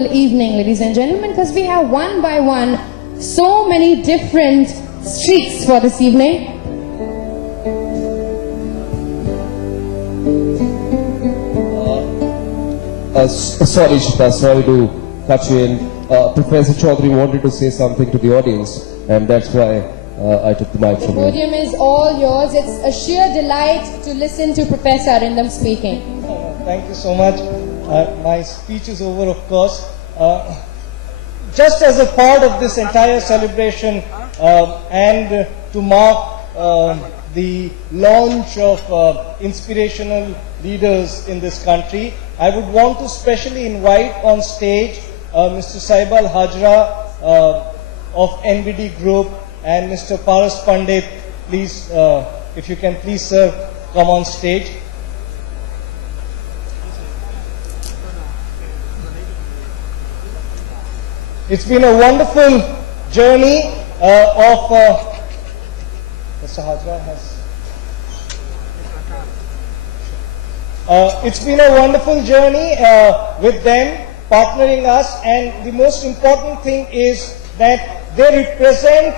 Evening, ladies and gentlemen, because we have one by one so many different streaks for this evening. Sorry, Shita, sorry to cut you in. Professor Chaudhary wanted to say something to the audience, and that's why I took the mic The from him. podium is all yours. It's a sheer delight to listen to Professor Arindam speaking. Thank you so much. My speech is over, of course. Just as a part of this entire celebration and to mark the launch of inspirational leaders in this country, I would want to specially invite on stage Mr. Saibal Hajra of NBD Group and Mr. Paras Pandit. Please, if you can please, sir, come on stage. It's been a wonderful journey of Mr. Hajra has. It's been a wonderful journey with them, partnering us, and the most important thing is that they represent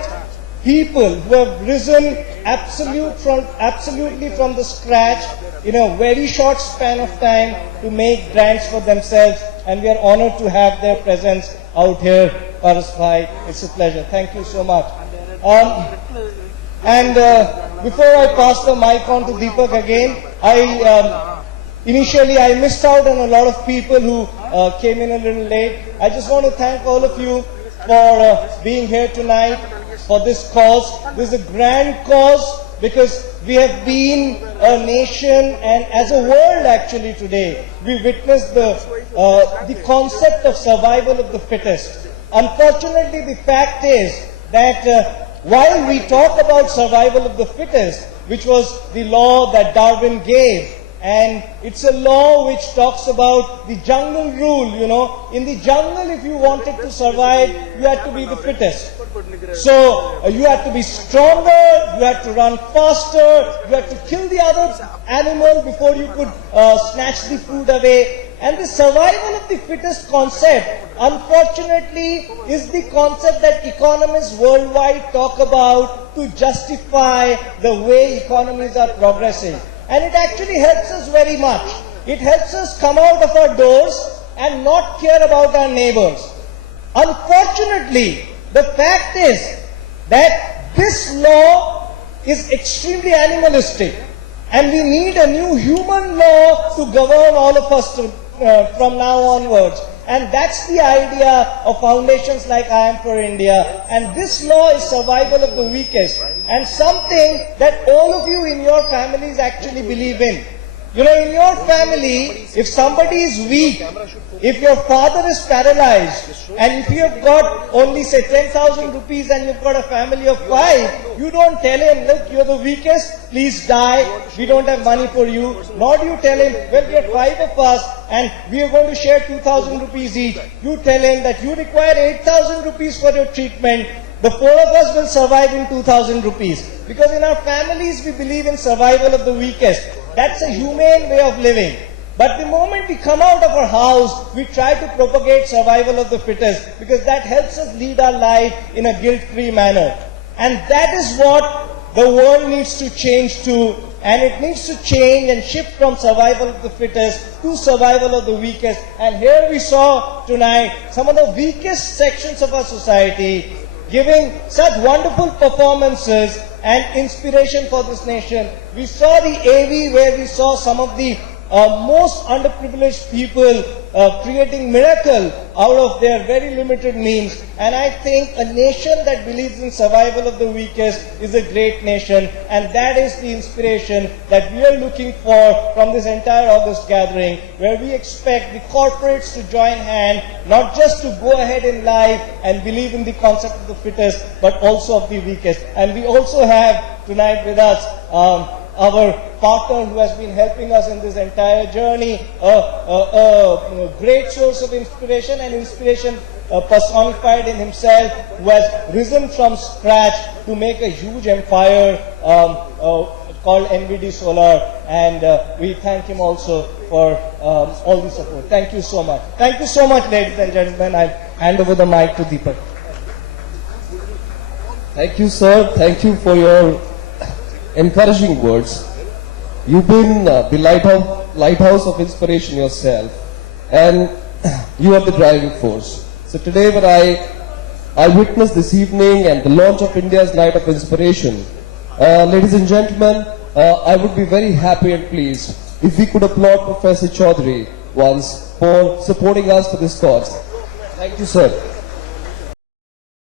people who have risen absolutely from the scratch in a very short span of time to make brands for themselves, and we are honored to have their presence out here. Paras Bhai, it's a pleasure. Thank you so much. Before I pass the mic on to Deepak again, initially I missed out on a lot of people who came in a little late. I just want to thank all of you for being here tonight for this cause. This is a grand cause because we have been a nation, and as a world actually today, we witnessed the concept of survival of the fittest. Unfortunately, the fact is that while we talk about survival of the fittest, which was the law that Darwin gave, and it's a law which talks about the jungle rule, you know. In the jungle, if you wanted to survive, you had to be the fittest. So you had to be stronger, you had to run faster, you had to kill the other animal before you could snatch the food away. And the survival of the fittest concept, unfortunately, is the concept that economists worldwide talk about to justify the way economies are progressing. And it actually helps us very much. It helps us come out of our doors and not care about our neighbors. Unfortunately, the fact is that this law is extremely animalistic, and we need a new human law to govern all of us from now onwards. And that's the idea of foundations like I Am for India. And this law is survival of the weakest, and something that all of you in your families actually believe in. You know, in your family, if somebody is weak, if your father is paralyzed, and if you have got only say 10,000 rupees and you've got a family of 5, you don't tell him, look, you're the weakest, please die, we don't have money for you. Nor do you tell him, well, we are 5 of us and we are going to share 2,000 rupees each. You tell him that you require 8,000 rupees for your treatment. The 4 of us will survive in 2,000 rupees. Because in our families, we believe in survival of the weakest. That's a humane way of living. But the moment we come out of our house, we try to propagate survival of the fittest, because that helps us lead our life in a guilt-free manner. And that is what the world needs to change to, and it needs to change and shift from survival of the fittest to survival of the weakest. And here we saw tonight some of the weakest sections of our society giving such wonderful performances and inspiration for this nation. We saw the AV where we saw some of the most underprivileged people creating miracle out of their very limited means. And I think a nation that believes in survival of the weakest is a great nation, and that is the inspiration that we are looking for from this entire August gathering, where we expect the corporates to join hand, not just to go ahead in life and believe in the concept of the fittest, but also of the weakest. And we also have tonight with us our partner who has been helping us in this entire journey, a great source of inspiration, and inspiration personified in himself, who has risen from scratch to make a huge empire called NVD Solar, and we thank him also for all the support. Thank you so much. Thank you so much, ladies and gentlemen. I hand over the mic to Deepak. Thank you, sir. Thank you for your encouraging words. You've been the lighthouse of inspiration yourself, and you are the driving force. So today when I witnessed this evening and the launch of India's Night of Inspiration, ladies and gentlemen, I would be very happy and pleased if we could applaud Professor Chaudhary once for supporting us for this cause. Thank you, sir.